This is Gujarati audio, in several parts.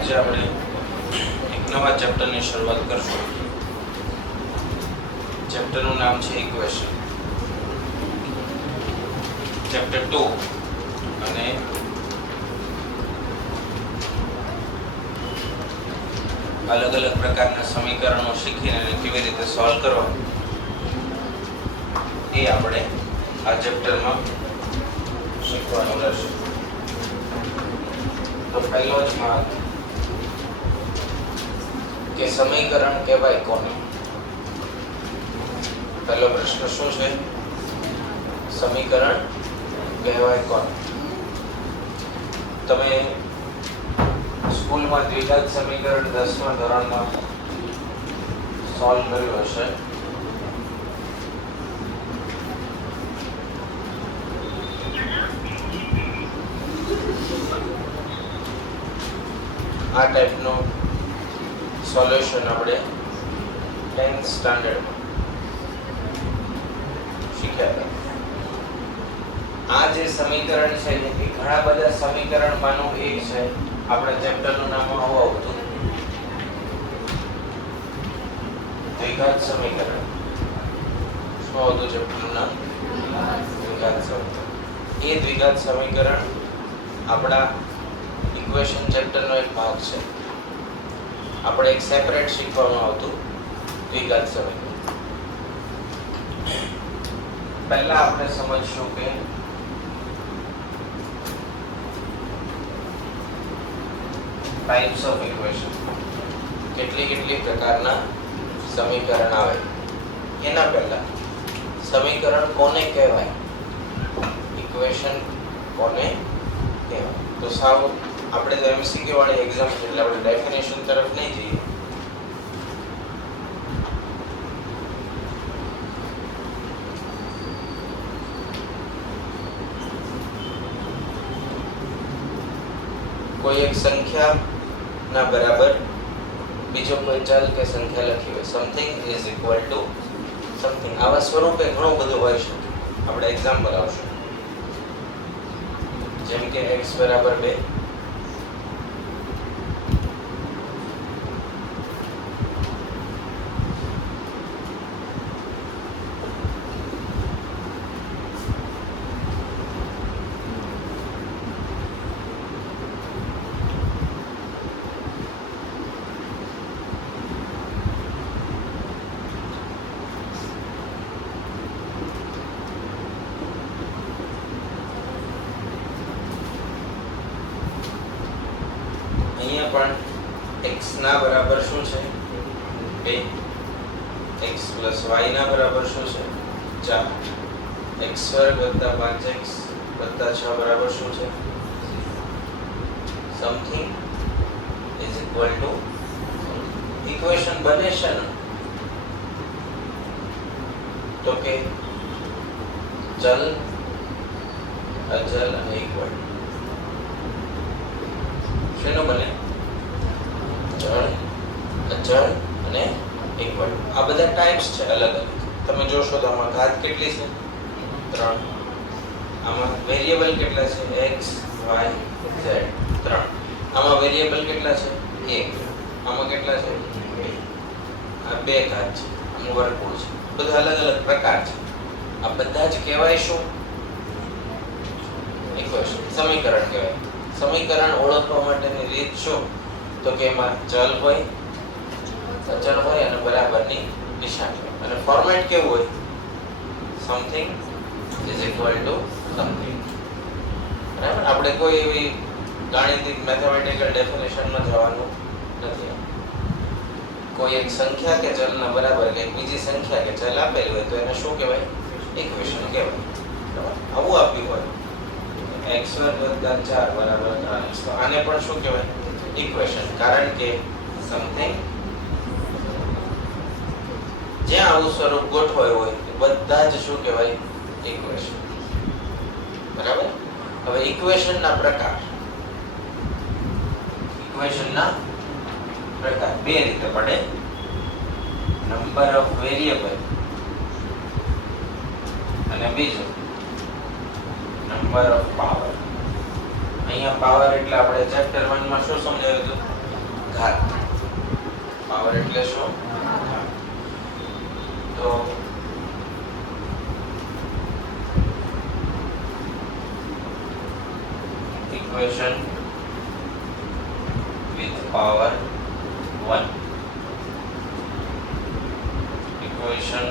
આજે આપણે એક નવા ચેપ્ટરની શરૂઆત કરશું. ચેપ્ટરનું નામ છે ઇક્વેશન. ચેપ્ટર 2 અને અલગ અલગ પ્રકારના સમીકરણો શીખીને એને કેવી રીતે સોલ્વ કરવા એ આપણે આ ચેપ્ટરમાં શીખવાનું રહેશે. તો પહેલો જ ભાગ કે સમીકરણ કહેવાય કોને? પહેલો પ્રશ્ન શું છે? સમીકરણ કહેવાય કોને? તમે સ્કૂલમાં દ્વિઘાત સમીકરણ 10મા ધોરણમાં સોલ્વ કર્યું હશે. આ ટાઈપનું સોલ્યુશન આપણે 10th સ્ટાન્ડર્ડમાં શીખ્યા હતા. આ જે સમીકરણ છે એ ઘણા બધા સમીકરણમાંનું એક છે. આપણા ચેપ્ટરનું નામ આવું આવતું દ્વિઘાત સમીકરણ. શું હતું ચેપ્ટરનું નામ? દ્વિઘાત સમીકરણ. એ દ્વિઘાત સમીકરણ આપણા ઇક્વેશન ચેપ્ટરનો એક ભાગ છે. આપણે એક સેપરેટ શીખવાનું આવતું દ્વિઘાત સમીકરણ. પહેલા આપણે સમજશું કે ટાઈપ્સ ઓફ ઇક્વેશન, કેટલી પ્રકારના સમીકરણ આવે. એના પહેલા સમીકરણ કોને કહેવાય, ઇક્વેશન કોને કહેવાય? તો સાવ આપણે તો એમસીક્યુ વાળી એક્ઝામ છે એટલે આપણે ડેફિનેશન તરફ નહીં જઈએ. કોઈ એક સંખ્યા ના બરાબર બીજો કોઈ ચલ કે સંખ્યા લખી હોય, something is equal to something. આવા સ્વરૂપે ઘણું બધું હોય શકે. આપણે એક્ઝામ્પલ આવશું, જેમ કે x બરાબર 2, પણ x ના બરાબર શું છે? 2. x + y ના બરાબર શું છે? 4. x² + 5x + 6 બરાબર શું છે? Something is equal to. Equation બને છે ને તો કે ચલ, અચલ અને ઇક્વલ. શેનો બને? ચલ, અચળ અને ઇક્વલ. આ બધા ટાઈપ્સ છે અલગ અલગ. તમે જોશો તો આમાં ઘાત કેટલી છે? 3. આમાં વેરિયેબલ કેટલા છે? x, y, z 3. આમાં વેરિયેબલ કેટલા છે? 1. આમાં કેટલા છે? 2. આ 2 ઘાત છે, આનું વર્ગમૂળ છે. બધા અલગ અલગ પ્રકાર છે. આ બધા જ કહેવાય શું? ઇક્વેશન, સમીકરણ કહેવાય. સમીકરણ ઓળખવા માટેની રીત શું? તો કે એમાં ચલ હોય, અચળ હોય અને બરાબરની નિશાની હોય. અને ફોર્મેટ કેવું હોય? Something is equal to something. બરાબર? આપણે કોઈ એવી ગાણિતિક મેથેમેટિકલ ડેફિનેશનમાં જવાનું નથી. કોઈ એક સંખ્યા કે ચલના બરાબર કે બીજી સંખ્યા કે ચલ આપેલી હોય તો એને શું કહેવાય? ઇક્વેશન કહેવાય. બરાબર? આવું આપ્યું હોય x² + 4 બરાબર 3x, તો આને પણ શું કહેવાય? ઇક્વેશન. કારણ કે સમથિંગ, જ્યાં આવું સ્વરૂપ ગોઠવાયું હોય એ બધા જ શું કહેવાય? ઇક્વેશન. બરાબર? હવે ઇક્વેશનના પ્રકાર. ઇક્વેશનના પ્રકાર બે રીતે પડે. નંબર ઓફ વેરિયેબલ અને બીજું નંબર ઓફ પાવર. અહીંયા પાવર એટલે આપણે ચેપ્ટર 1 માં શું સમજાવ્યું હતું? ઘાત. પાવર એટલે શું? તો equation with power 1, equation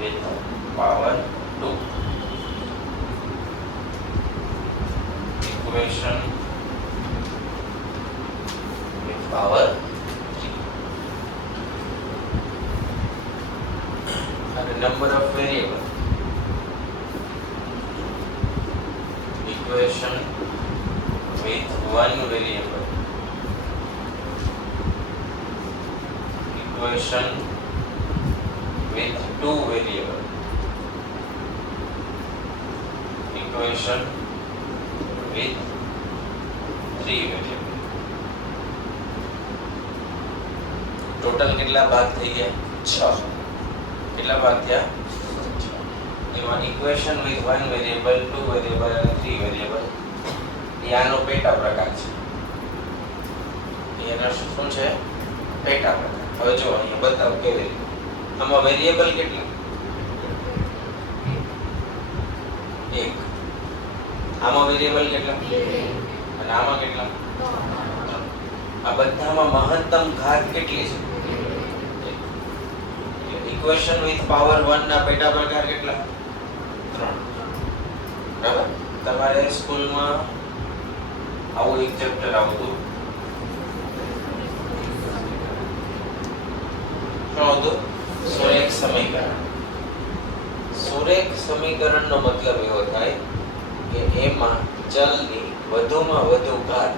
with power 2, equation with power 3. And the number of variable, equation with one variable, equation with two variable, equation with three variable. Total કેટલા ભાગ થઈ ગયા? 6. કેટલા ભાગ થયા? એમાં equation with one variable, two variable અને થ્રી વેરિયેબલ એ આનો પેટા પ્રકાર છે. એનો શું છે? પેટા પ્રકાર. હવે જો અહીંયા બતાવો કેવી રીતે. આમાં વેરિયેબલ કેટલા? 1. આમાં વેરિયેબલ કેટલા? 2. અને આમાં કેટલા? 3. આ બધામાં મહત્તમ ઘાત કેટલી છે? ઇક્વેશન વિથ પાવર 1 ના પેટા પ્રકાર કેટલા? 3. બરાબર. તમારે સ્કૂલમાં આવું એક ચેપ્ટર આવતું. શું આવતું? સુરેખ સમીકરણ. સુરેખ સમીકરણનો મતલબ એવો થાય કે એમાં ચલની વધુમાં વધુ ઘાત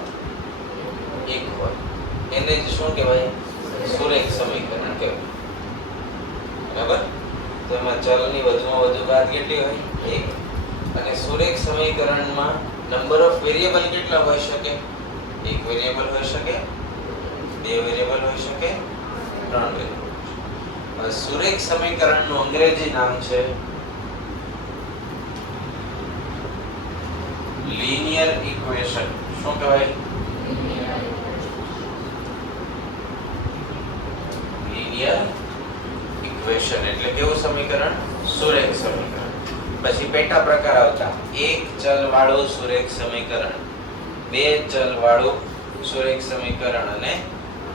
એક હોય. એને જ શું કહેવાય? સુરેખ સમીકરણ કહેવાય. બરાબર. તો એમાં ચલની વધુમાં વધુ ઘાત કેટલી હોય? 1. અને સુરેખ સમીકરણમાં નંબર ઓફ વેરિયેબલ કેટલા હોઈ શકે? 1 વેરિયેબલ હોઈ શકે, 2 વેરિયેબલ હોઈ શકે, 3 વેરિયેબલ. હવે સુરેખ સમીકરણનું અંગ્રેજી નામ છે લિનિયર ઇક્વેશન. શું કહેવાય? લિનિયર ઇક્વેશન એટલે કેવું સમીકરણ? સુરેખ સમીકરણ. પછી પેટા પ્રકાર આવતા એક ચલ વાળું સુરેખ સમીકરણ, બે ચલ વાળું સુરેખ સમીકરણ અને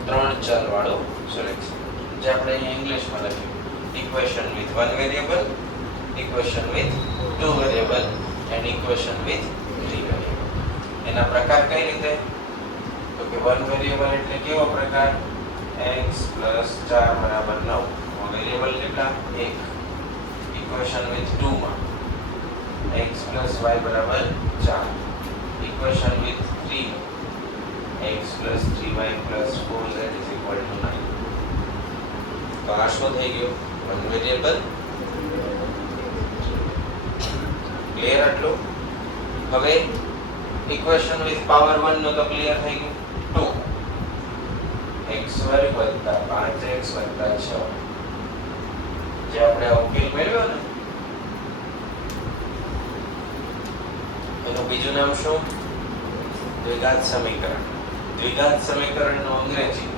ત્રણ ચલ વાળું સુરેખ સમીકરણ. જે આપણે અહીં ઇંગ્લિશમાં લખ્યું equation with one variable, equation with two variable and equation with three variable. એના પ્રકાર કઈ રીતે? તો કે વન વેરિયેબલ એટલે કેવો પ્રકાર? x + 4 = 9. વેરિયેબલ કેટલા? 1. ઇક્વેશન વિથ 2 માં x + y = 4. Equation with 3 x + 3y + 4z = 9. તો આ શું થઈ ગયું? One variable. ક્લિયર આટલું? હવે ઇક્વેશન વિથ પાવર 1 નો તો ક્લિયર થઈ ગયું. 2 x² + 5x + 6 જે આપણે ઉકેલ મેળવ્યો ને એનું બીજું નામ શું? દ્વિઘાત સમીકરણ. દ્વિઘાત સમીકરણનું અંગ્રેજી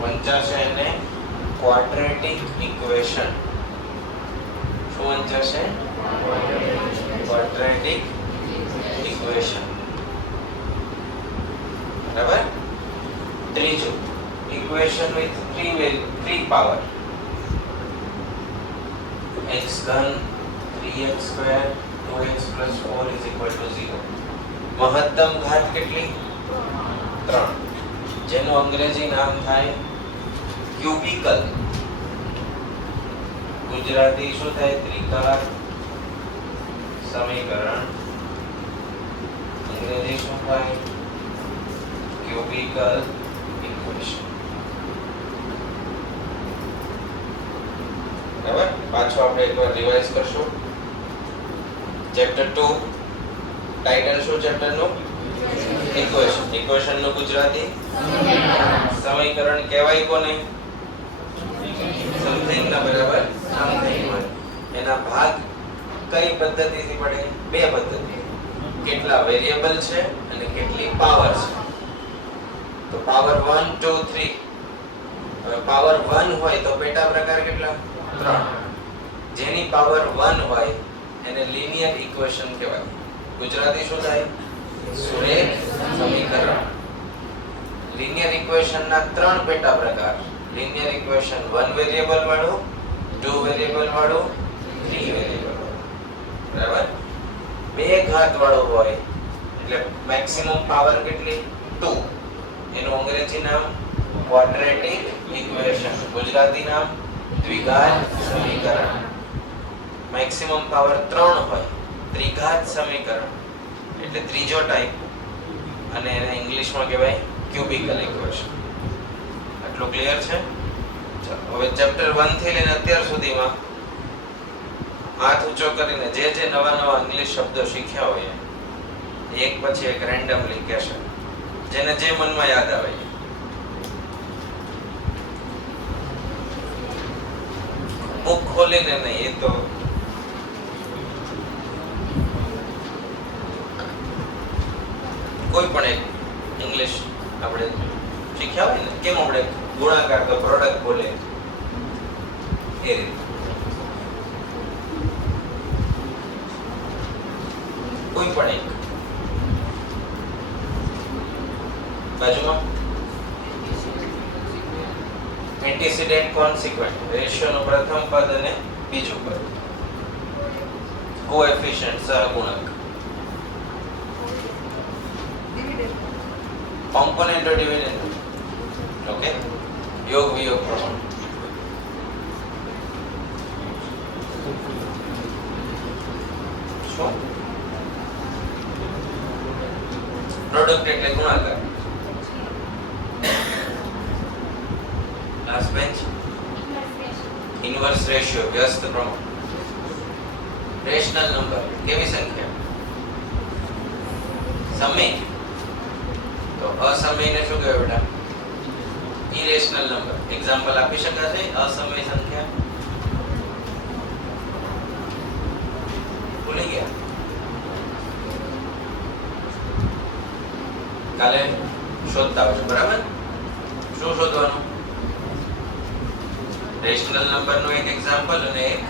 વંચાશે એને ક્વાડ્રેટિક ઇક્વેશન. શું વંચાશે? Quadratic equation. બરાબર. ત્રીજું equation with three power x3 3x² 2x + 4 = 0. મહત્તમ ઘાત કેટલી? 3. જેનું અંગ્રેજી નામ થાય ક્યુબિકલ. ગુજરાતી શું થાય? ત્રિઘાત સમીકરણ. અંગ્રેજી શું થાય? ક્યુબિકલ ઇક્વેશન. બરાબર. પાછો આપણે એકવાર રિવાઇઝ કરશું. ચેપ્ટર 2 ટાઇટલ શું ચેપ્ટરનું? ઇક્વેશન. ઇક્વેશન નું ગુજરાતી સમીકરણ કહેવાય કોને? સમથિંગ ના બરાબર સમથિંગ હોય. એના ભાગ કઈ પદ્ધતિથી પડે? બે પદ્ધતિ. કેટલા વેરિયેબલ છે અને કેટલી પાવર છે. તો પાવર 1 2 3. હવે પાવર 1 હોય તો પેટા પ્રકાર કેટલા? 3. જેની પાવર 1 હોય એને લિનિયર ઇક્વેશન કહેવાય. ગુજરાતી શું થાય? સુરેખ સમીકરણ. લિનિયર ઇક્વેશન ના 3 પેટા પ્રકાર. લિનિયર ઇક્વેશન 1 વેરિયેબલ વાળું, 2 વેરિયેબલ વાળું, 3 વેરિયેબલ વાળું. બરાબર? બે ઘાત વાળું હોય એટલે મેક્સિમમ પાવર કેટલી? 2. એનું અંગ્રેજી નામ ક્વાડ્રેટિક ઇક્વેશન. ગુજરાતી નામ દ્વિઘાત સમીકરણ. મેક્સિમમ પાવર 3 હોય ત્રિઘાત સમીકરણ એટલે ત્રીજો ટાઈપ, અને એને ઇંગ્લિશમાં કહેવાય ક્યુબિકલ ઇક્વેશન. આટલું ક્લિયર છે? ચાલો હવે ચેપ્ટર 1 થી લઈને અત્યાર સુધીમાં હાથ ઊંચો કરીને જે નવા ઇંગ્લિશ શબ્દો શીખ્યા હોય એક પછી એક રેન્ડમલી કહેશે, જેને જે મનમાં યાદ આવે. બુક ખોલીને નહીં, એ તો કોઈ પણ એક ઇંગ્લિશ આપણે શીખ્યા હોય ને, કેમ આપણે ગુણાકાર તો પ્રોડક્ટ બોલે એ રીતે. કોઈ પણ એક બાજુમાં એન્ટીસીડન્ટ કોન્સિક્વન્ટ, રેશિયોનું પ્રથમ પદ અને બીજું પદ. કોએફિશિયન્ટ સહગુણક. કોમ્પોનેન્ટ ઓર ડિવિડન્ડ. ઓકે, યોગ વિયોગ પ્રમાણ. શું? પ્રોડક્ટ એટલે ગુણાકાર. લાસ્ટ બેન્ચ ઇન્વર્સ રેશિયો, વ્યસ્ત પ્રમાણ. રેશનલ નંબર કેવી સંખ્યા? સમય. તો અસમયને શું કહેવાય બેટા? Irrational number. એક્ઝામ્પલ આપી શકાશે અસમય સંખ્યા? ભૂલી ગયા? કાલે શોધતા આવજો. બરાબર? શું શોધવાનું? રેશનલ નંબરનું એક એક્ઝામ્પલ અને એક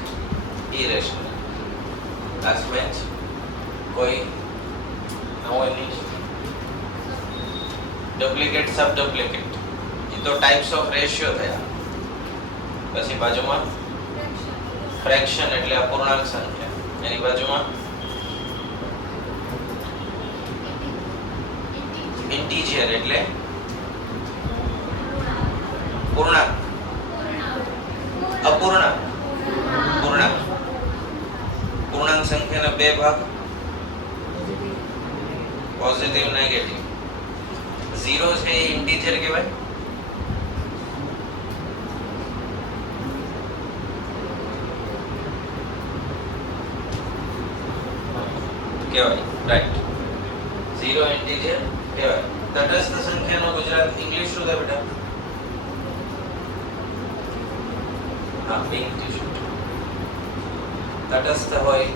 ઇરેશનલ. લાસ્ટ બેન્ચ કોઈ નવો ઇંગ્લિશ? ડુપ્લિકેટ, સબ ડુપ્લિકેટ, એ તો ટાઇપ્સ ઓફ રેશિયો થયા. પછી બાજુમાં ફ્રેક્શન એટલે અપૂર્ણાંક સંખ્યા. એની બાજુમાં ઇન્ટીજર એટલે પૂર્ણાંક. અપૂર્ણાંક, પૂર્ણાંક. પૂર્ણાંક સંખ્યાના બે ભાગ, પોઝિટિવ નેગેટિવ. 0 છે એ ઇન્ટીજર કહેવાય. કહેવાય, રાઈટ. 0 ઇન્ટીજર કહેવાય. તટસ્થ સંખ્યાનો ગુજરાત ઇંગ્લિશ શું થાય બેટા? હા, પિંક ટી-શર્ટ. તટસ્થ હોય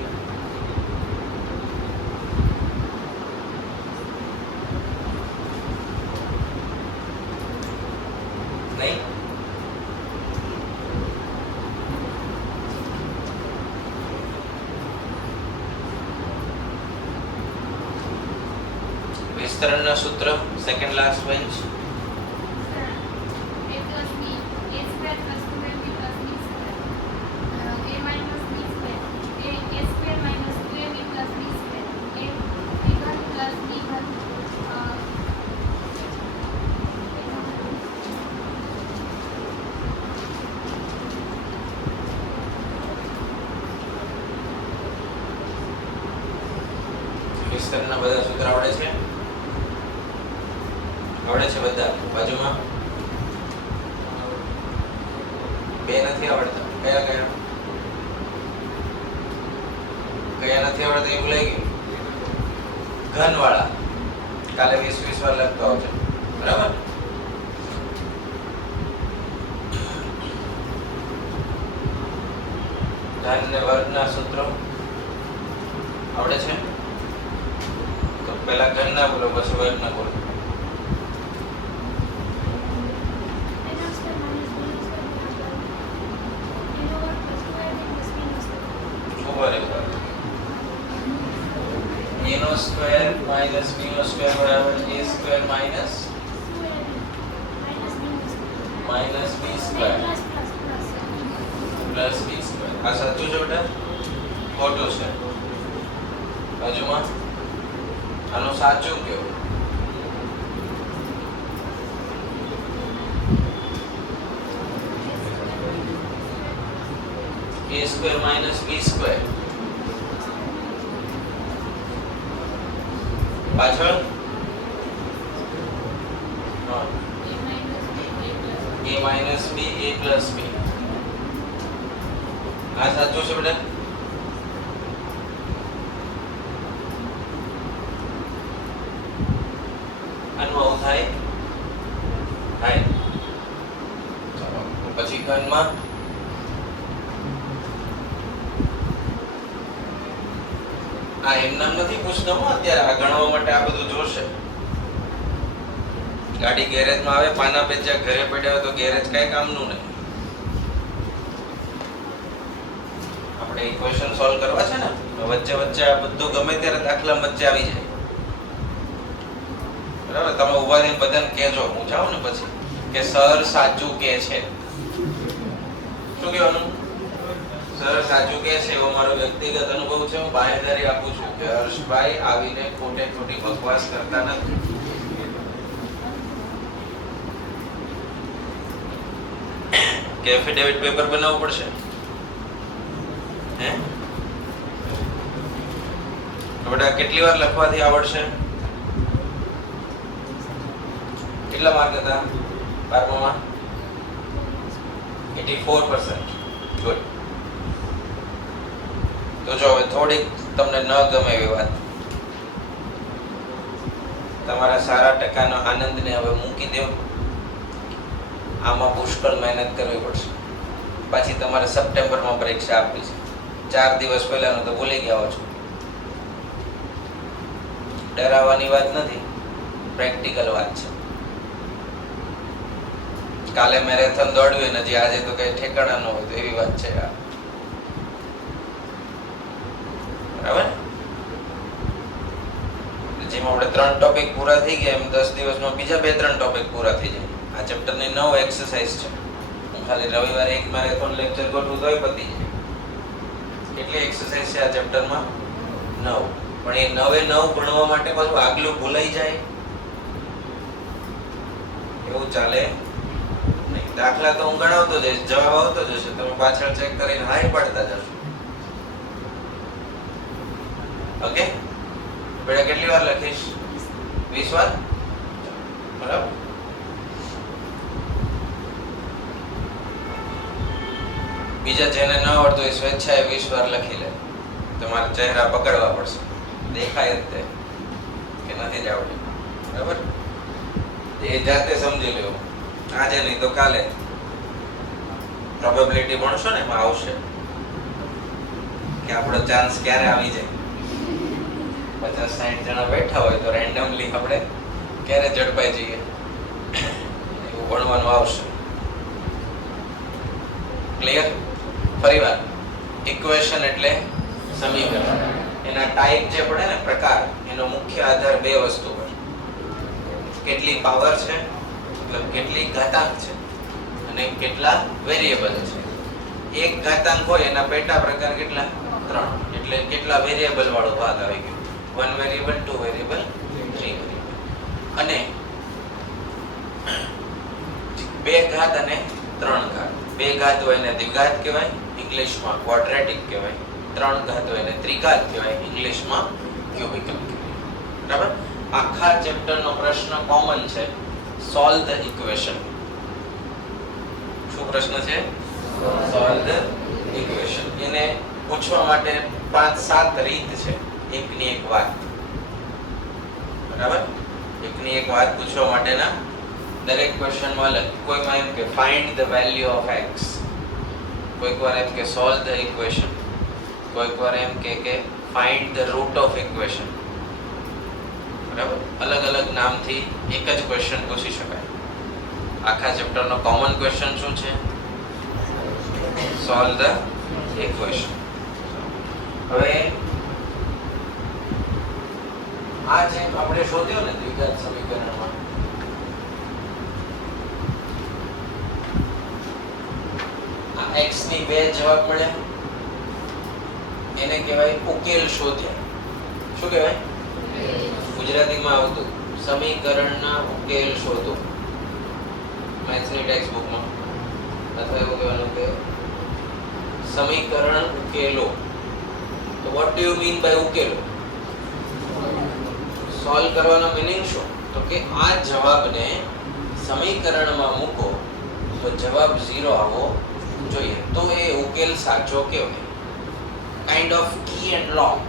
નહીં. વિસ્તરણના સૂત્ર સેકન્ડ લાસ્ટ બેન્ચ. વિસ્તરણના બધા સૂત્ર આવડે છે? આવડે છે બધા? બાજુમાં બે નથી આવડતા. કયા કયા કયા નથી આવડતા? એ ભૂલાઈ ગયું. ઘન વાળા કાલે 20 વાર લખતો આવજો. બરાબર? ધન ને વર્ગના સૂત્રો આવડે છે? તો પહેલા ઘનના બોલો, પછી વર્ગના બોલો. ઉપર a નો સ્ક્વેર માઈનસ b નો સ્ક્વેર બરાબર a square minus b square plus b square. આ સાચું છે બેટા? ખોટું છે? બાજુમાં આનું સાચું કયો? a square minus b square. પાછળ a minus b a plus b. આ સાચું છે બેટા? આનું આવું થાય થાય. ચાલો પછી ઘનમાં આ એમ નામ નથી પૂછતો હું અત્યારે. આ ગણવા માટે આ બધું જોશે. ગાડી ગેરેજમાં આવે, પાના પેચા ઘરે પડ્યા હોય તો ગેરેજ કઈ કામનું નહીં. આપણે ઇક્વેશન સોલ્વ કરવા છે ને, વચ્ચે વચ્ચે આ બધું ગમે ત્યારે દાખલા વચ્ચે આવી જાય. બરાબર? તમે ઉભા થઈને બધાને કહેજો, હું જાઉં ને પછી, કે સર સાચું કે છે. શું કહેવાનું? સર સાચું કે છે. એવો મારો વ્યક્તિગત અનુભવ છે. હું બાહેંધરી આપું છું કે હર્ષભાઈ આવીને ખોટે ખોટી બકવાસ કરતા નથી. કે એફિડેવિટ પેપર બનાવવું પડશે? હે બેટા કેટલી વાર લખવાથી આવડશે? કેટલા માર્ક હતા 12માં? 84%. ગુડ. તો જો હવે થોડીક તમને ન ગમે એવી વાત, તમારા સારા ટકાનો આનંદને હવે મૂકી દેવો. આમાં પુષ્કળ મહેનત કરવી પડશે. પાછી તમારે સપ્ટેમ્બરમાં પરીક્ષા આપવી છે. 4 દિવસ પહેલાનું તો ભૂલી ગયા છો. ડરાવવાની વાત નથી, પ્રેક્ટિકલ વાત છે. કાલે મેરેથોન દોડવી ને આજે તો કઈ ઠેકાણા ન હોય તો એવી વાત છે. બરાબર? જેમ આપણે 3 ટોપિક પૂરા થઈ ગયા, એમ 10 દિવસમાં બીજા 2-3 ટોપિક પૂરા થઈ જાય. આ ચેપ્ટરની 9 એક્સરસાઇઝ છે. હું ખાલી રવિવારે એક મેરેથોન લેક્ચર ગોઠવું તોય પતી જાય. કેટલી એક્સરસાઇઝ છે આ ચેપ્ટરમાં? 9. પણ એ 9 ભણવા માટે પાછું આગલું ભૂલાઈ જાય એવું ચાલે નહીં. દાખલા તો હું ગણાવતો જઈશ, જવાબ આવતો જશે, તમે પાછળ ચેક કરીને હાઈ પાડતા જશો. ઓકે? બેટા કેટલી વાર લખીશ? 20 વાર? બરાબર. બીજા જેને ન આવડતું હોય સ્વેચ્છાએ 20 વાર લખી લે. તમારા ચહેરા પકડવા પડશે, દેખાય જ તે કે નથી જ આવડતું. બરાબર? એ જાતે સમજી લેવું. આજે નહીં તો કાલે પ્રોબેબિલિટી ભણશો ને એમાં આવશે કે આપણો ચાન્સ ક્યારે આવી જાય. 50-60 જણા બેઠા હોય તો રેન્ડમલી આપણે ક્યારે ઝડપાઈ જઈએ એવું ભણવાનું આવશે. ક્લિયર? ફરીવાર, ઇક્વેશન એટલે સમીકરણ. એના ટાઈપ જે પડે ને, પ્રકાર, એનો મુખ્ય આધાર 2 વસ્તુ પર. કેટલી પાવર છે, મતલબ કેટલી ઘાતાંક છે, અને કેટલા વેરિયેબલ છે. એક ઘાતાંક હોય એના પેટા પ્રકાર કેટલા? 3. એટલે કેટલા વેરિયેબલ વાળો ભાગ આવી ગયો? 1 વેરિયેબલ, 2 વેરિયેબલ, 3 વેરિયેબલ. અને 2 ઘાત અને 3 ઘાત. 2 ઘાત હોય એને દ્વિઘાત કહેવાય, ઇંગ્લિશમાં ક્વાડ્રેટિક કહેવાય. 3 ઘાત હોય એને ત્રિઘાત કહેવાય, ઇંગ્લિશમાં ક્યુબિકલ કહેવાય. બરાબર? આખા ચેપ્ટરનો પ્રશ્ન કોમન છે, સોલ્વ ધ ઇક્વેશન. શું પ્રશ્ન છે? Solve the equation. એને પૂછવા માટે 5-7 રીત છે. એકની એક વાત. બરાબર? એકની એક વાત પૂછવા માટેના દરેક ક્વેશ્ચનમાં કોઈમાં એમ કે find the value of x, કોઈક વાર એમ કે સોલ્વ ધ ઇક્વેશન, કોઈક વાર એમ કે find the root of equation. બરાબર, અલગ અલગ નામથી એક જ ક્વેશ્ચન પૂછી શકાય. આખા ચેપ્ટરનો કોમન ક્વેશ્ચન શું છે? Solve the equation. હવે આ જે આપણે શોધ્યો ને દ્વિઘાત સમીકરણમાં, આ x ની બે જવાબ મળ્યા, એને કહેવાય ઉકેલ શોધ્યા. શું કહેવાય? ગુજરાતીમાં આવતું સમીકરણના ઉકેલ શોધો. મેથ્સની ટેક્સ્ટ બુકમાં અથવા એવું કહેવાનું કે સમીકરણ ઉકેલો. તો what do you mean by ઉકેલો? સોલ્વ કરવાનો મીનિંગ શું? તો કે આ જવાબને સમીકરણમાં મૂકો તો જવાબ 0 આવવો જોઈએ, તો એ ઉકેલ સાચો કહેવાય. Kind of key and lock.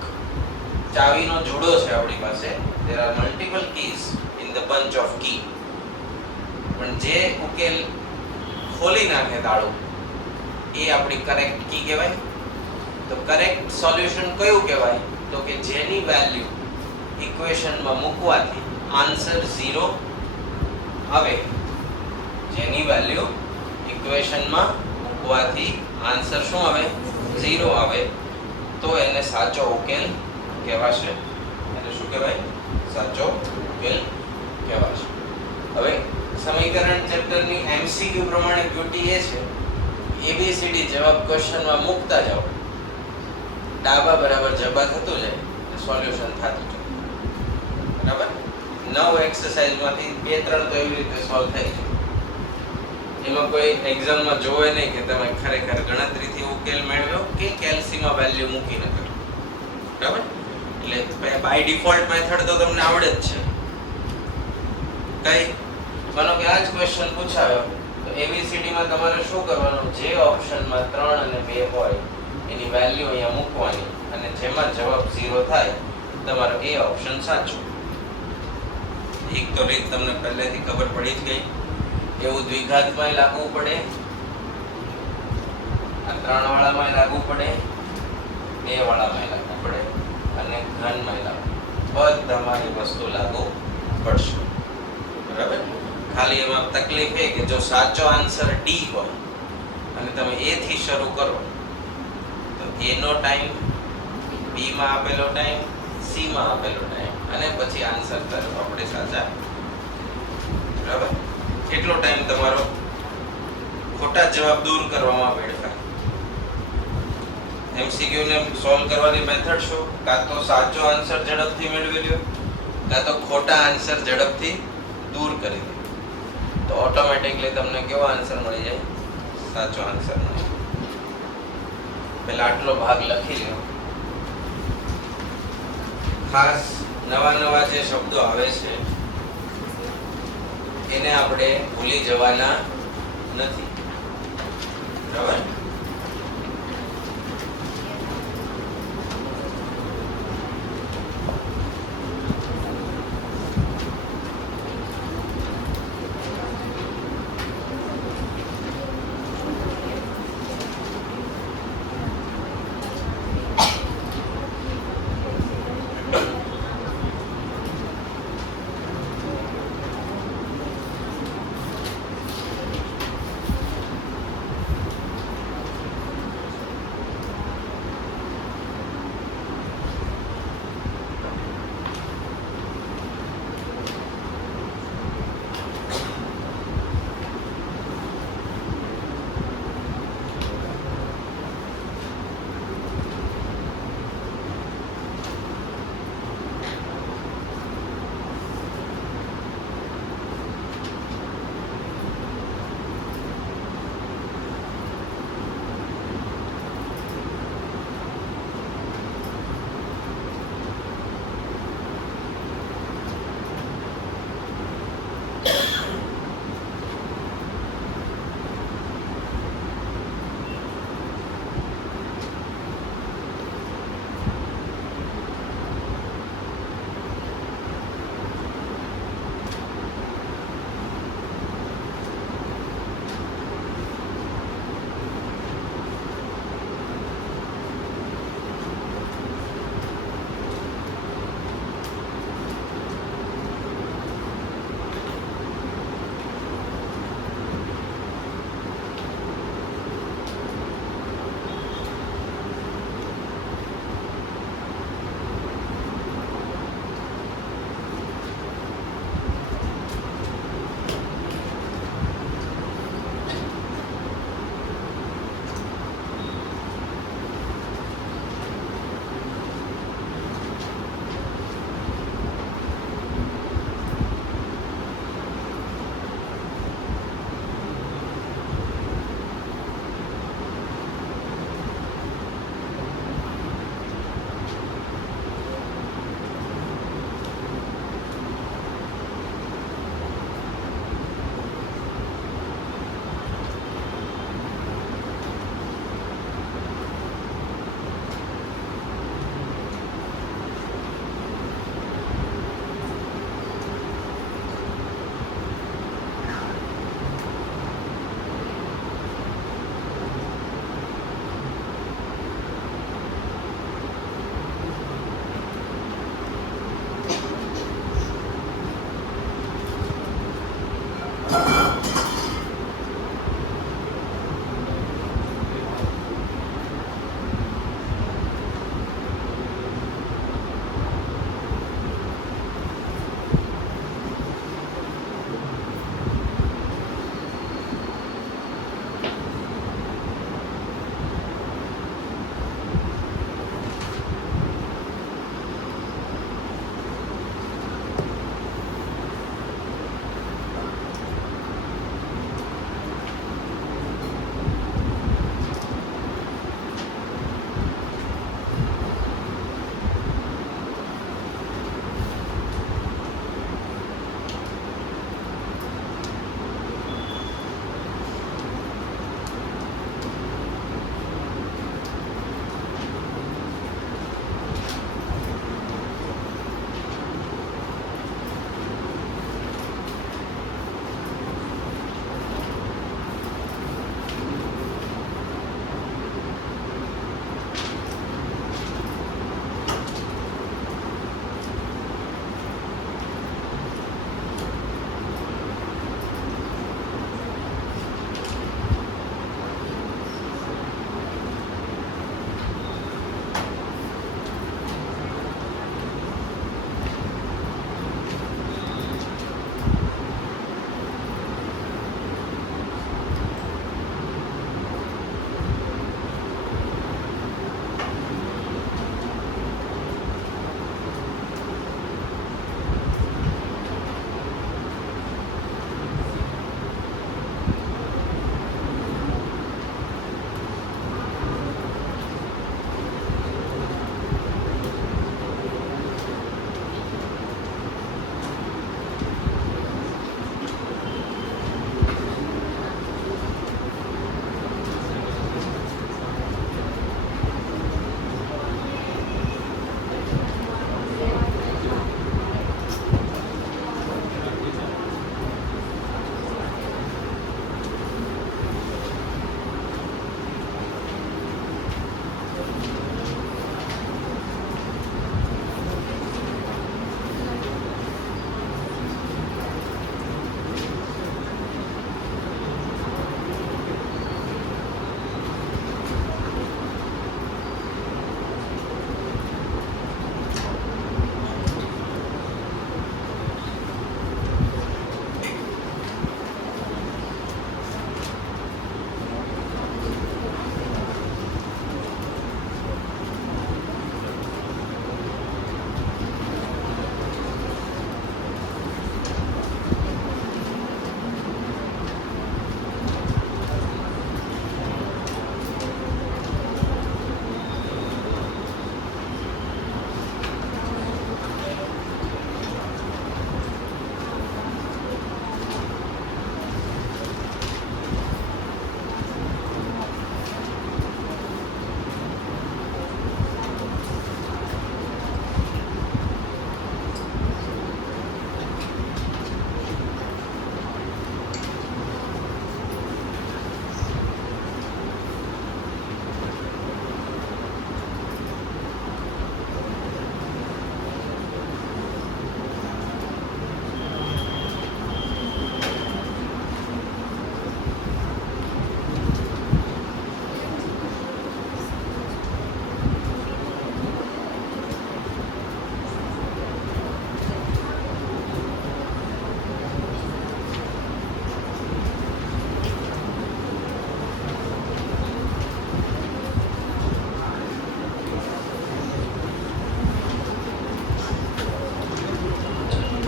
ચાવીનો જુડો છે આપણી પાસે. there are multiple keys in the bunch of key. પણ જે ઉકેલ ખોલી નાખે તાળું એ આપણી કરેક્ટ કી કહેવાય. તો કરેક્ટ સોલ્યુશન કયું કહેવાય? તો કે જેની વેલ્યુ ઇક્વેશનમાં મૂકવાથી આન્સર 0 આવે. જેની વેલ્યુ ઇક્વેશનમાં મૂકવાથી આન્સર શું આવે? 0 આવે. તો એને સાચો ઉકેલ કહેવાશે. એને શું કહેવાય? સાચો ઉકેલ કહેવાશે. હવે સમીકરણ ચેપ્ટરની એમસીક્યુ પ્રમાણે બ્યુટી એ છે, એબીસીડી જવાબ ક્વેશ્ચનમાં મૂકતા જાઓ, ડાબા બરાબર જબા થતું જાય, સોલ્યુશન થતું જાય. બરાબર? 9 એક્સરસાઇઝમાંથી 2-3 તો એવી રીતે સોલ્વ થઈ જાય. એમાં કોઈ એક્ઝામમાં જોવે નહીં કે તમે ખરેખર ગણતરીથી ઉકેલ મેળવ્યો કે કેલ્સીમાં વેલ્યુ મૂકીને કર્યો. બરાબર? એટલે બાય ડિફોલ્ટ મેથડ તો તમને આવડે જ છે. કઈ માનો કે આ જ ક્વેશ્ચન પૂછાયો તો એબીસીડી માં તમારે શું કરવાનું? જે ઓપ્શનમાં 3 અને 2 હોય એની વેલ્યુ અહીંયા મૂકવાની, અને જેમાં જવાબ 0 થાય તમારો એ ઓપ્શન સાચો. એક તો રીત તમને પહેલેથી ખબર પડી જ ગઈ. એવું દ્વિઘાતમાં લાગુ પડે, આ 3 વાળામાં લાગુ પડે, 2 વાળામાં લાગુ પડે, અને ઘનમાં લાગુ. બધામાં એ વસ્તુ લાગુ પડશે. બરાબર? ખાલી એમાં તકલીફ એ કે જો સાચો આન્સર ડી હોય અને તમે એ થી શરૂ કરો તો એ નો ટાઈમ, બી માં આપેલો ટાઈમ, સી માં આપેલો ટાઈમ, અને પછી આન્સર તરફ આપણે સાચા. બરાબર? કેટલો ટાઈમ તમારો ખોટા જવાબ દૂર કરવામાં વેડફાય. એમસીક્યુ ને સોલ્વ કરવાની મેથડ શું? કાં તો સાચો આન્સર ઝડપથી મેળવી લ્યો, કાં તો ખોટા આન્સર ઝડપથી દૂર કરી દો. તો ઓટોમેટિકલી તમને કેવો આન્સર મળી જાય? સાચો આન્સર મળી જાય. પહેલા આટલો ભાગ લખી લો. ખાસ નવા જે શબ્દો આવે છે એને આપણે ભૂલી જવાના નથી. બરાબર?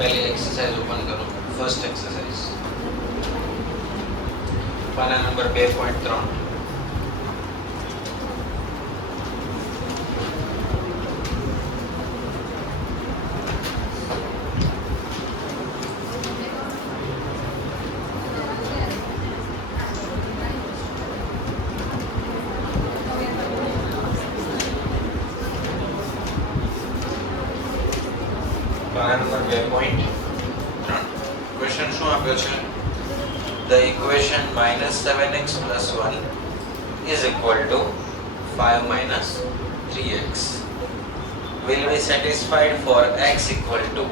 पहले एक्सरसाइज ओपन करो. फर्स्ट एक्सरसाइज पाना नंबर 2.3. પાના નંબર 2.3. ક્વેશ્ચન શું આપ્યો છે? The equation minus 7x plus 1 is equal to 5 minus 3x will be satisfied for x equal to.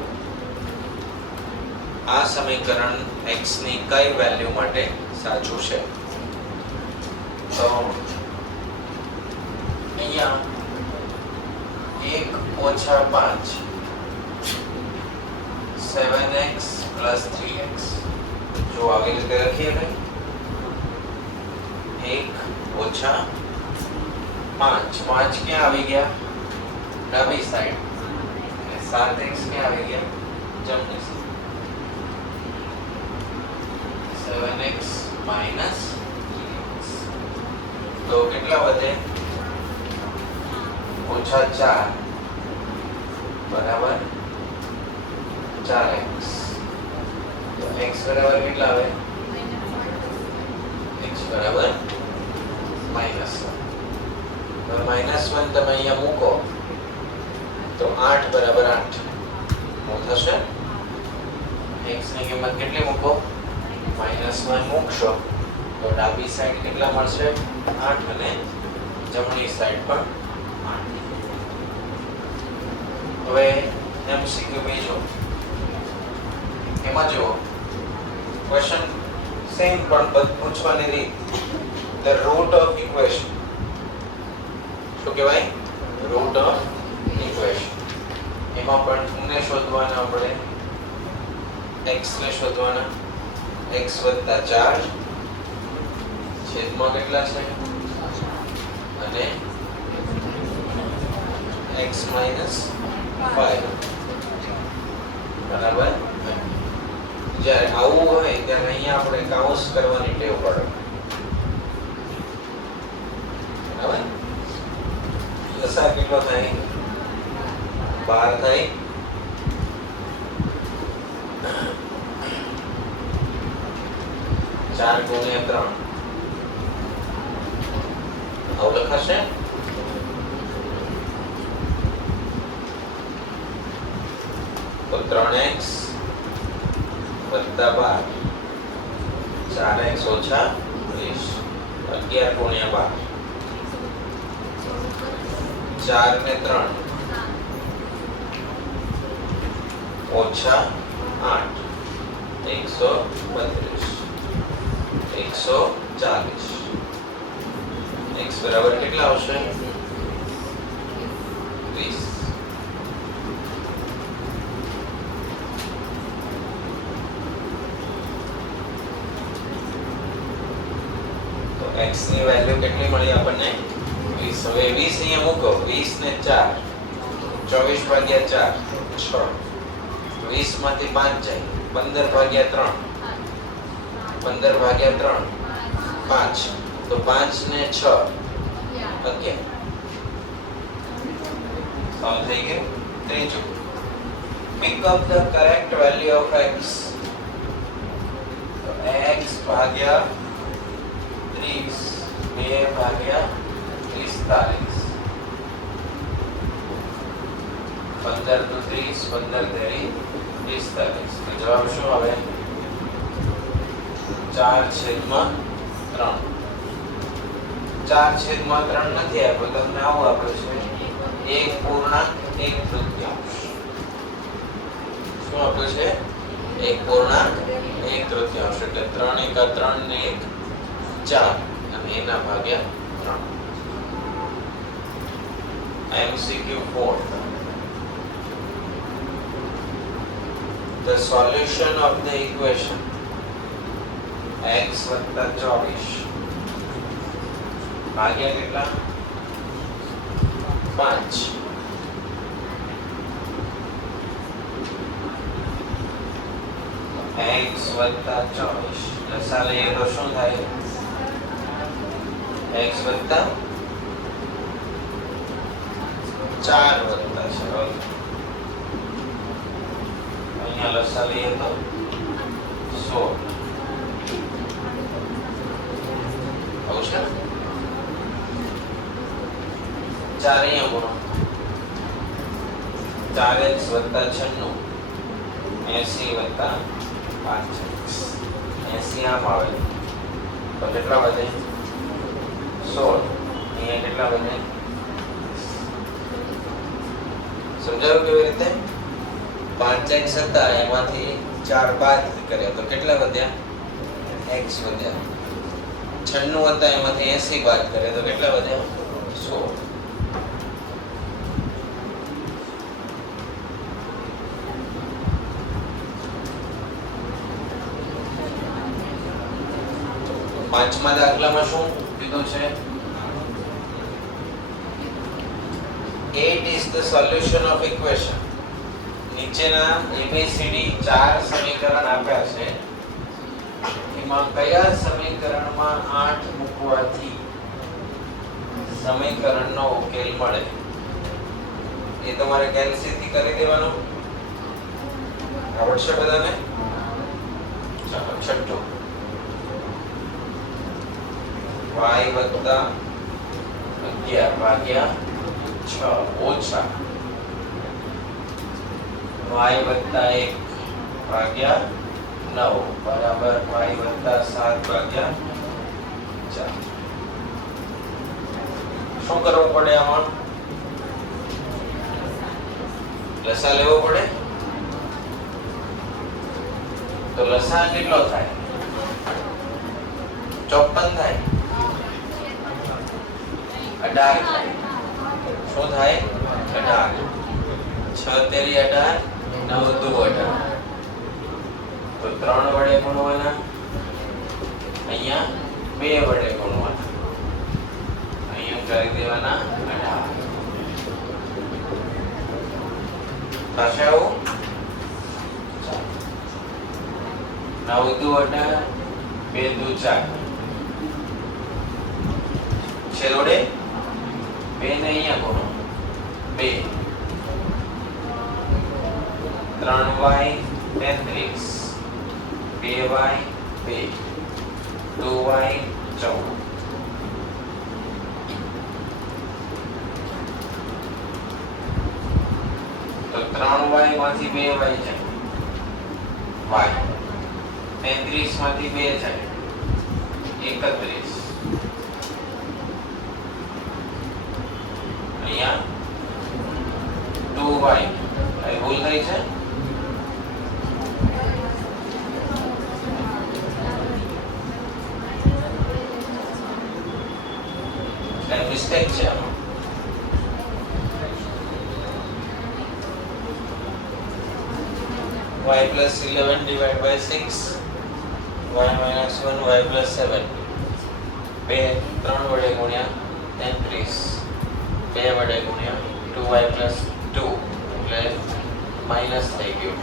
આ સમીકરણ x ની કઈ વેલ્યુ માટે સાચું છે? તો અહીંયા 1 ઓછા 5 7x plus 3x जो आगे लिखे रखिए भाई. 1 ઓછા 5 क्या આવી ગયા? ડાબી સાઈડ. અને 7x क्या આવી ગયા? જમણી સાઈડ. 7x minus 3x તો કેટલા વધે? ઓછા 4 બરાબર 4x. तो x बराबर કેટલા આવે? x બરાબર -1. તો -1 તમે અહીંયા મૂકો તો 8 બરાબર 8 શું થશે? x ની કિંમત કેટલી મૂકો? -1 મૂકશો તો ડાબી સાઈડ કેટલા મળશે? 8 અને જમણી સાઈડ પણ 8. હવે MCQ બીજો એમાં જુઓ क्वेश्चन सेम પણ પૂછવાની રીત. ધ રૂટ ઓફ ઇક્વેશન શું કહેવાય? Root of equation. એમાં પણ ને શોધવાના આપણે x ને શોધવાના. x + 4 છેદમાં કેટલા છે? અને x - 5 બરાબર. જ્યારે આવું હોય ત્યારે અહીંયા આપણે કાઉન્સ કરવાની ટેવ પડે. બરાબર. લસા કેટલો થાય? 12 થાય. ચાર ગુણ્યા 3 આવું લખાશે. તો 3x વત્તા 12 4x ઓછા 20 11 ગુણ્યા 12 4 ને 3 ઓછા 8 132 140. x બરાબર કેટલા આવશે? 20. x ની વેલ્યુ કેટલી મળી આપણને? 20. હવે 20 અહીંયા મૂકો. 20 ને 4 24 ભાગ્યા 4 6. 20 માંથી 5 જાય 15 ભાગ્યા 3 15 ભાગ્યા 3 5. તો 5 ને 6 11. સોલ્વ થઈ ગયું. ત્રીજું pick up the correct value of x. તો x ભાગ્યા 30 2 ભાગ્યા 45 15 તો 30 15 તેરી 45. તો જવાબ શું આવે? 4/3. 4/3 નથી આપ્યો તમને, આવું આપ્યું છે 1.1 તૃતીયાંશ. શું આપ્યું છે? 1.1 તૃતીયાંશ. એટલે 3 × 3 ને 1 4 અને એના ભાગ્યા 3. MCQ 4. The solution of the equation x + 24 ભાગ્યા કેટલા? 5 વત્તા 24 લસા લઈએ તો શું થાય x વત્તા 4 વત્તા 6 અહીંયા લસા લઈએ તો 16 આવું છે 4 અહીંયા ગુણો 4x વત્તા 96 80 વત્તા 5 80 આમ આવે તો કેટલા વધે 16 અહીંયા કેટલા વધે સમજાયું કેવી રીતે 5x હતા એમાંથી 4 બાદ કર્યા તો કેટલા વધ્યા x વધ્યા 96 હતા એમાંથી 80 બાદ કર્યા તો કેટલા વધ્યા 16 પાંચમા દાખલામાં શું કીધું છે 8 is the solution of equation નીચેના ABCD ચાર સમીકરણ આપ્યા છે એમાં કયા સમીકરણમાં 8 મૂકવાથી સમીકરણનો ઉકેલ મળે એ તમારે કેલ્સીથી કરી દેવાનું આવડશે બધાને ચાલો છઠ્ઠું y વત્તા 11 ભાગ્યા 6 ઓછા y વત્તા 1 ભાગ્યા 9 બરાબર y વત્તા 7 ભાગ્યા 4 શું કરવું પડે આમાં લસા લેવો પડે તો લસા કેટલો થાય 54 થાય 18 થાય શું થાય 18 6 તેરી 18 9 દુ 18 તો 3 વડે ગુણવાના અહીંયા 2 વડે ગુણવાના અહીંયા કરી દેવાના 18 થશે આવું 9 દુ 18 2 દુ 4 છેલ્લે 2 ને અહીંયા ગુણો 2 3y 33 2y 2 2y 14 તો 3y માંથી 2y જાય y 33 માંથી 2 જાય 31 અહીંયા 2y એ ભૂલ થઈ છે કઈ મિસ્ટેક છે આમાં y plus 11 divided by 6 y minus 1 y plus 7 બે 3 વડે ગુણ્યા 33 2 વડે ગુણ્યા 2y plus 2 એટલે માઈનસ થઈ ગયું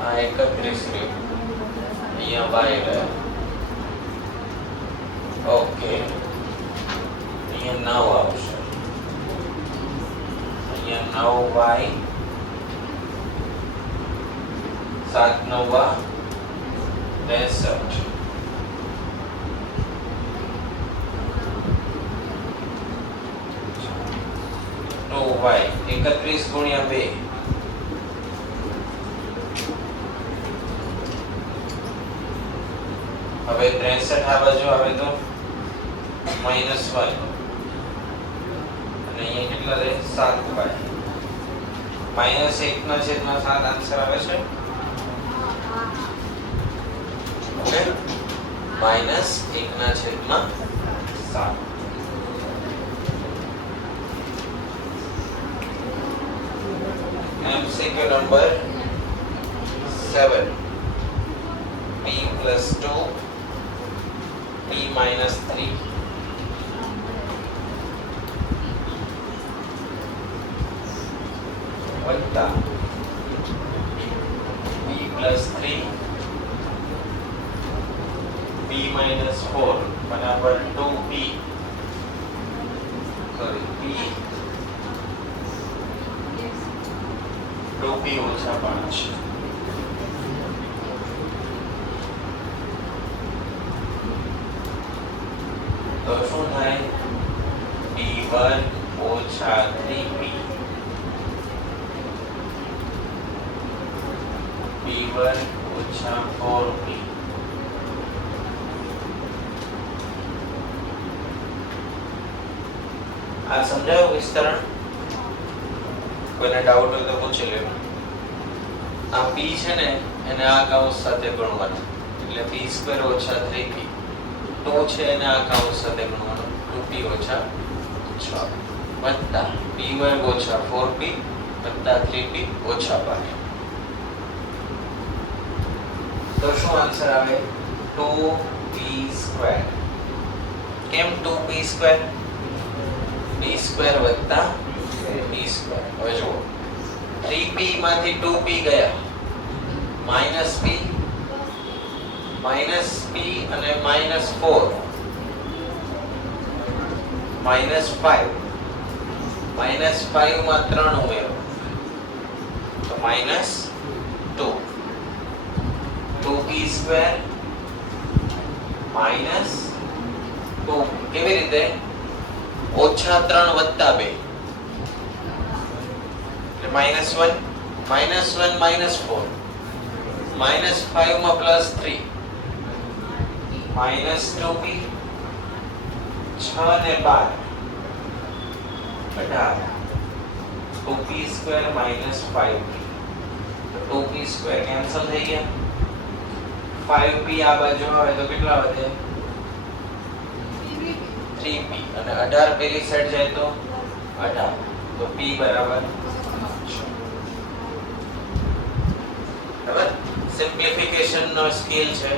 આ 31 રહ્યું અહીંયા y રહ્યો ઓકે અહીંયા 9 આવશે અહીંયા 9y 7 9 63 2y 31 ગુણ્યા 2 હવે 63 આ બાજુ આવે તો -y અને અહીંયા કેટલા રહે 7y -1/7 આન્સર આવે છે okay -1/7 MCQ number 7 p plus 2 p minus 3 वत्ता p plus 3 4 બરાબર 2p સોરી p 2p ઓછા 5 તો શું થાય p1 ઓછા 3p p1 ઓછા 4p આ સમજાયું વિસ્તરણ કોઈને ડાઉટ હોય તો પૂછી લેજો આ p છે ને એને આ કૌંસ સાથે ગુણવાનું એટલે p² ઓછા 3p 2 છે એને આ કૌંસ સાથે ગુણવાનું 2p ઓછા 6 વત્તા p1 ઓછા 4p વત્તા 3p ઓછા 5 તો શું આન્સર આવે 2p² કેમ 2p²? p² વત્તા p². હવે જુઓ 3p માંથી 2p ગયા -p અને -4 -5 -5 માં 3 ઉમેરો તો -2 2p² -2 કેવી રીતે? ઓછા 3 વત્તા 2 એટલે -1 -1 -4 -5 માં +3 -2p 6 ને 12 18 2p² -5p 2p² કેન્સલ થઈ ગયા 5p આ બાજુ આવે તો કેટલા વધે 3p અને 18 પેલી સાઈડ જાય તો 18 તો p બરાબર 6 હવે સિમ્પ્લિફિકેશન નો સ્કિલ છે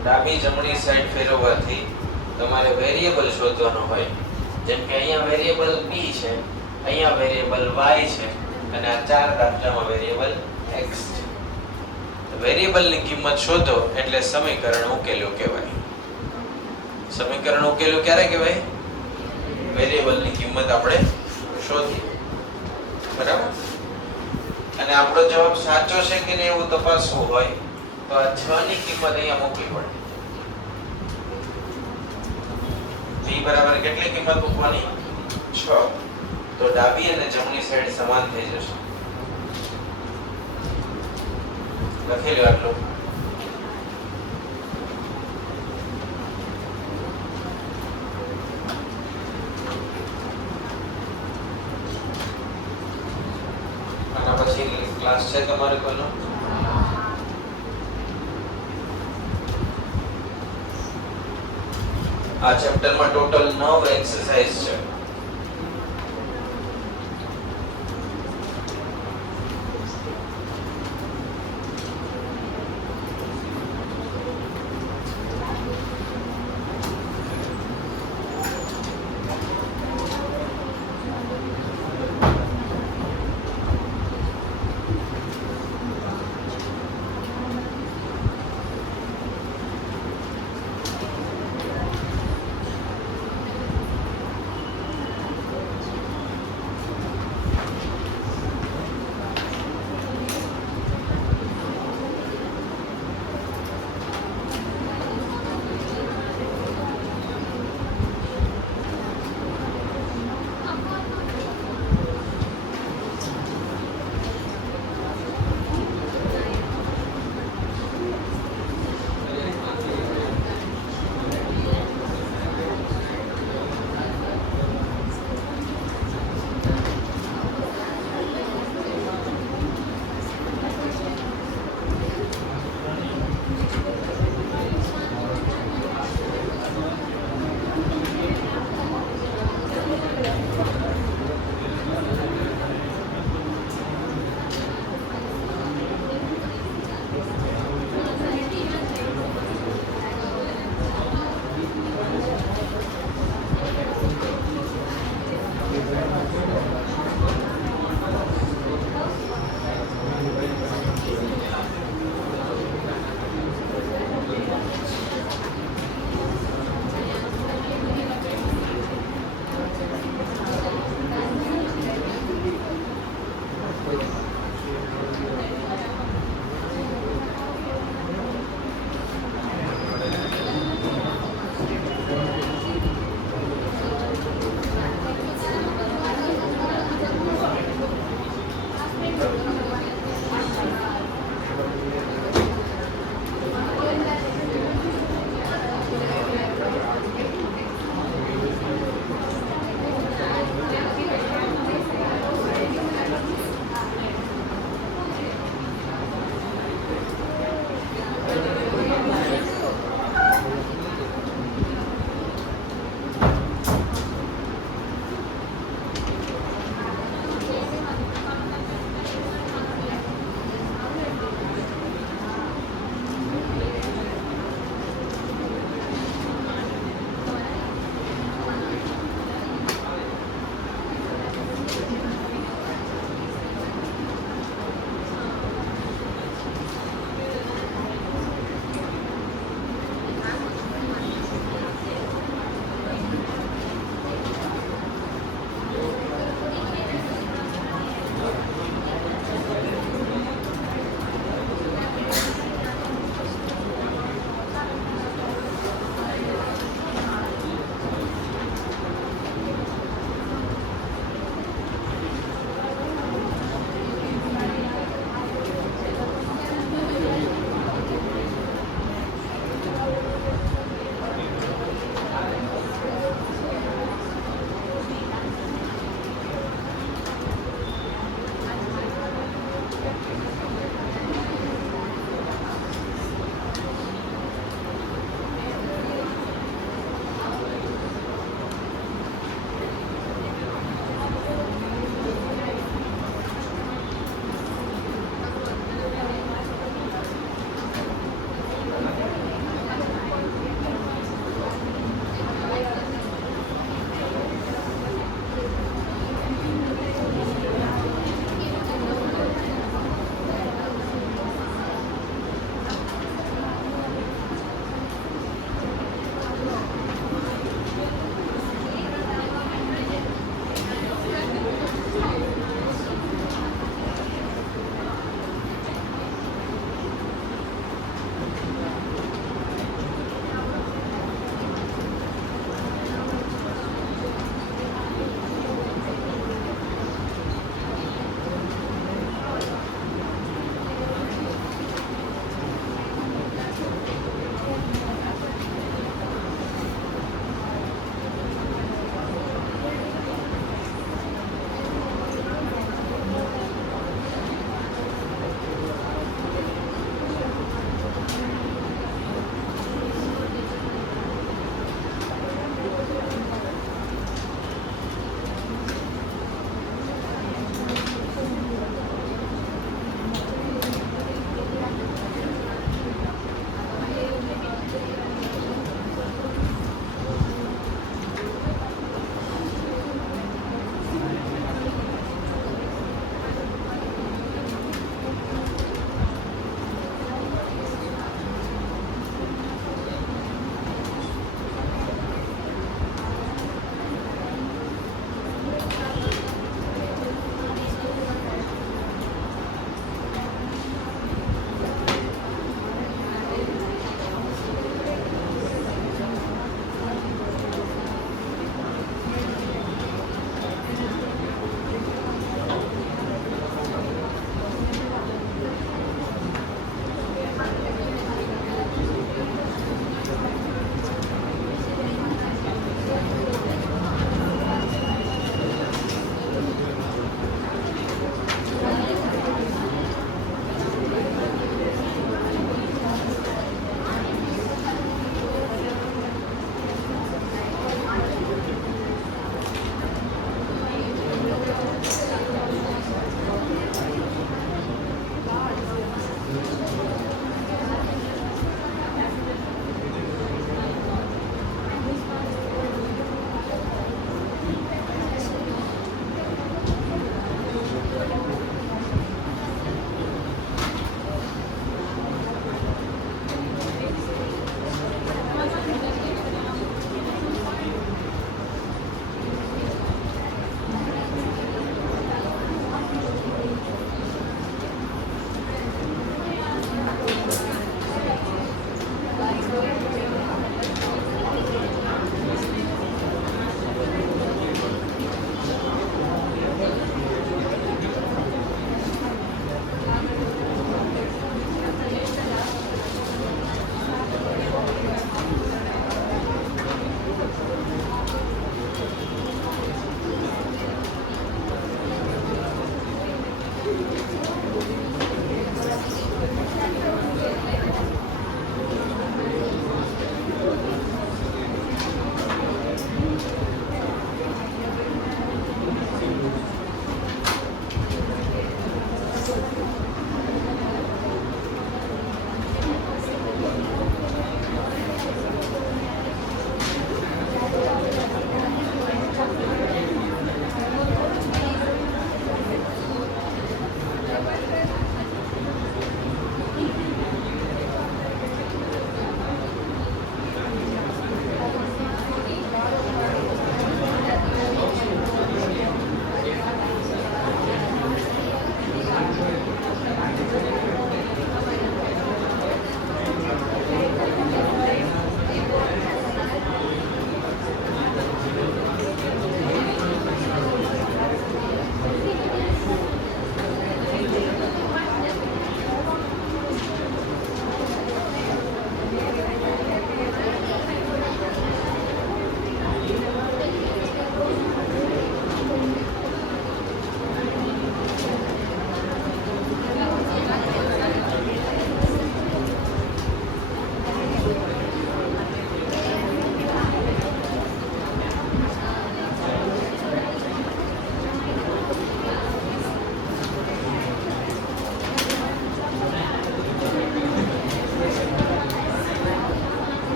ડાબી જમણી સાઈડ ફેરવવાથી તમારે વેરીએબલ શોધવાનો હોય જેમ કે અહીંયા વેરીએબલ p છે અહીંયા વેરીએબલ y છે અને આ ચાર દાખલામાં વેરીએબલ x છે વેરીએબલની કિંમત શોધો એટલે સમીકરણ ઉકેલ્યો કહેવાય સમીકરણ ઉકેલ્યો ક્યારે કહેવાય વેરીએબલની કિંમત આપણે શોધીએ બરાબર અને આપણો જવાબ સાચો છે કે નહીં એવું તપાસવું હોય તો આ 6 ની કિંમત અહીંયા મૂકવી પડે p બરાબર કેટલી કિંમત મૂકવાની 6 તો ડાબી અને જમણી સાઈડ સમાન થઈ જશે લખી લો આટલું આના પછી ક્લાસ છે તમારે કોઈનો આ ચેપ્ટરમાં ટોટલ 9 એક્સરસાઇઝ છે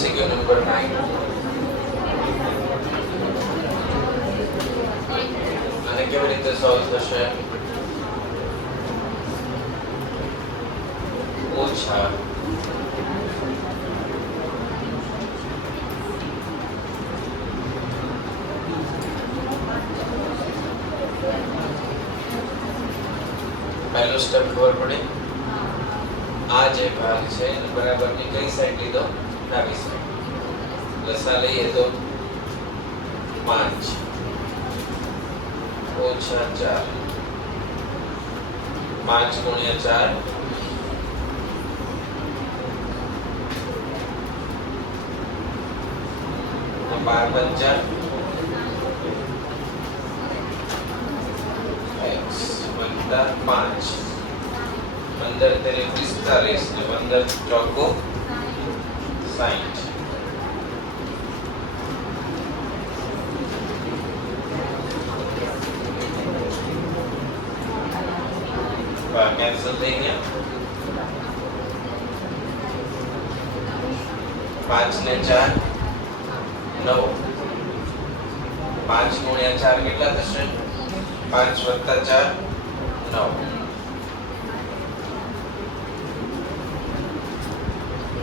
MCQ નંબર 9 અને કેવી રીતે સોલ્વ થશે? ઓછા પહેલો સ્ટેપ ખબર પડે, આ જે ભાગ છે બરાબરની કઈ સાઈડ લીધો? ડાબી સાઈડ. લસા લઈએ તો 5 ઓછા 4, 5 ગુણ્યા 4 12 પંચા x વત્તા 5 15 તેરે 45 ને 15 ચોકો 60. કેન્સલ થઈ ગયા. 5 ને 4 9. 5 ગુણ્યા 4 કેટલા થશે? 5 વત્તા 4 9.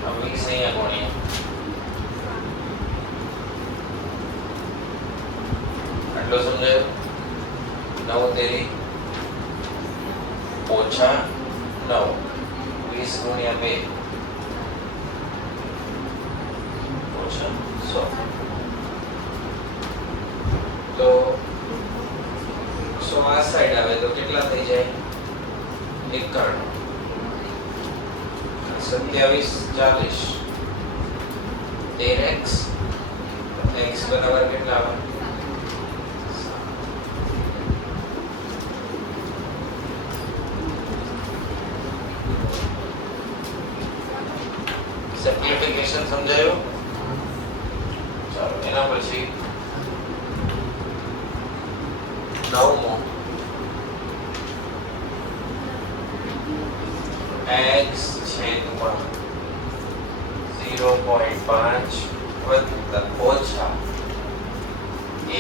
હવે 20 અહીંયા ગુણ્યા આટલો સમજાયો? 9 તેરી ઓછા 9, 20 ગુણ્યા 2 ઓછા 100. તો 100 આ સાઈડ આવે તો કેટલા થઈ જાય? 91. 27 40 13x x બરાબર કેટલા આવે? સિમ્પ્લિફિકેશન સમજાયું? ચાલો એના પછી 9મો x છેદમાં 0.5 વત્તા ઓછા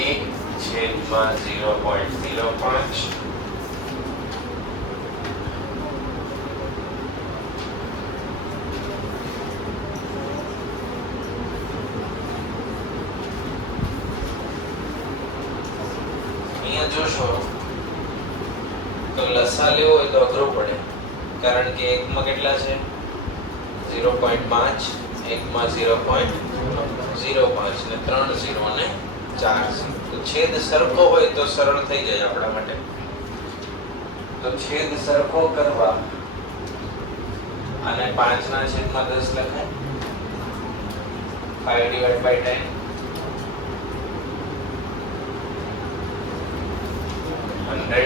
1 છેદમાં 0.05 જોશો તો લસા લેવો હોય તો અઘરો પડે, કારણ કે એકમાં કેટલા છે? 0.5, એકમાં 0.05 ને 3 0 ને 4 0. તો છેદ સરખો હોય તો સરળ થઈ જાય આપણા માટે. તો છેદ સરખો કરવા અને 5 ના છેદમાં 10 લખાય. 5/10 100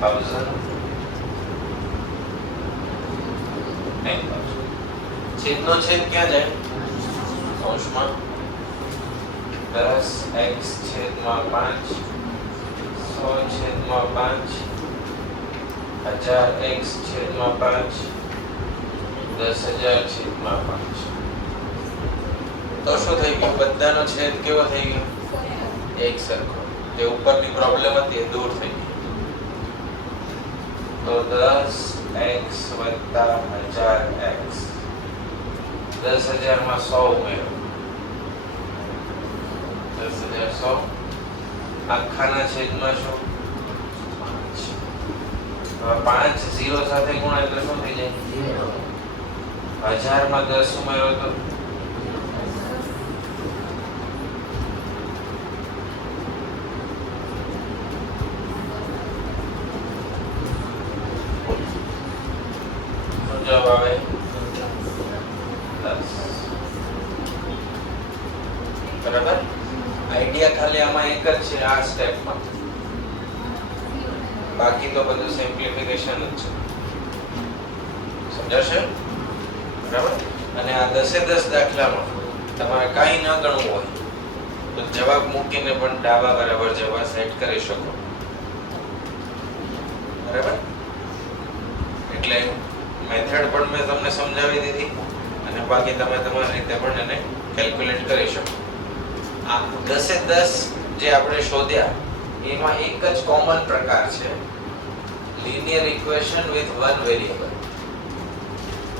1000 છેદનો છેદ ક્યાં જાય? કૌંસમાં 10x છેદમાં 5 100 છેદમાં 5 1000x છેદમાં 5 10,000 છેદમાં 5. તો શું થઈ ગયું? બધાનો છેદ કેવો થઈ ગયો? એક સરખો. જે ઉપરની પ્રોબ્લેમ હતી એ દૂર થઈ ગઈ. તો 10x વત્તા 1000x 10,000 માં 100 ઉમેરો. 10,000 100 આખાના છેદમાં શું? 5 0 સાથે ગુણાય એટલે શું થઈ જાય? 1000 માં 10 ઉમેરો તો જવાબ આવે 10. બરાબર? આઈડિયા ખાલી આમાં એક જ છે, આ સ્ટેપમાં. બાકી તો બધું સિમ્પ્લિફિકેશન જ છે. સમજાશે? બરાબર? અને આ 10 દાખલામાં તમારે કાંઈ ન ગણવું હોય તો જવાબ મૂકીને પણ ડાબા બરાબર જવાબ સેટ કરી શકો. બરાબર? એટલે મેથડ પણ મેં તમને સમજાવી દીધી અને બાકી તમે તમારી રીતે પણ એને કેલ્ક્યુલેટ કરી શકો. આ 10 એ 10 જે આપણે શોધ્યા એમાં એક જ કોમન પ્રકાર છે, linear equation with one variable.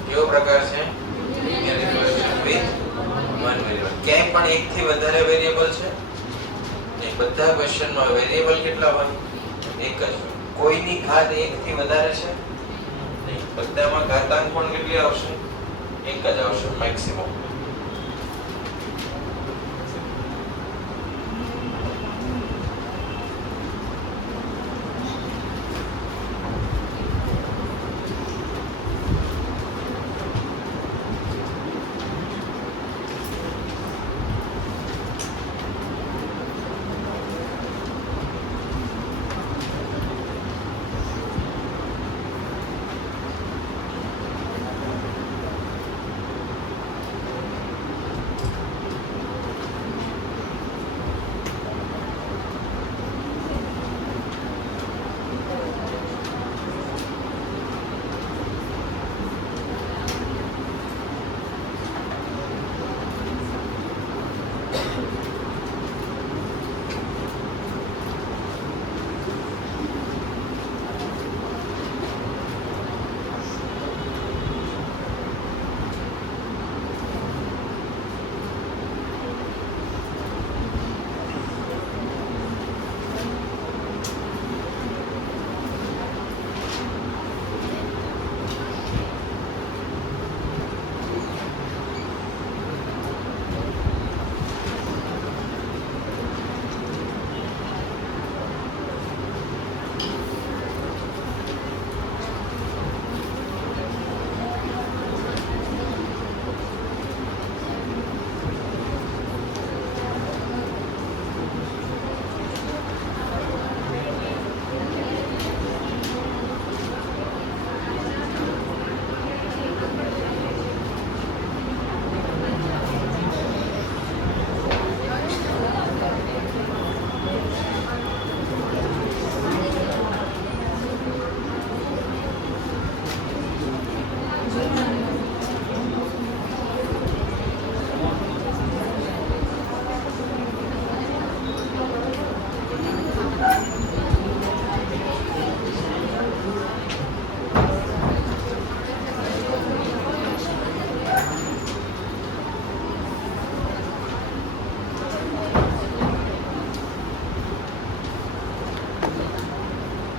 કેવો પ્રકાર છે? Linear equation with one variable. ક્યાંય પણ એક થી વધારે વેરિયેબલ છે? નહીં. બધા ક્વેશ્ચનમાં વેરિયેબલ કેટલા હોય? એક જ હોય. કોઈની ઘાત એક થી વધારે છે? નહીં. બધામાં ઘાતાંક પણ કેટલી આવશે? એક જ આવશે મેક્સિમમ.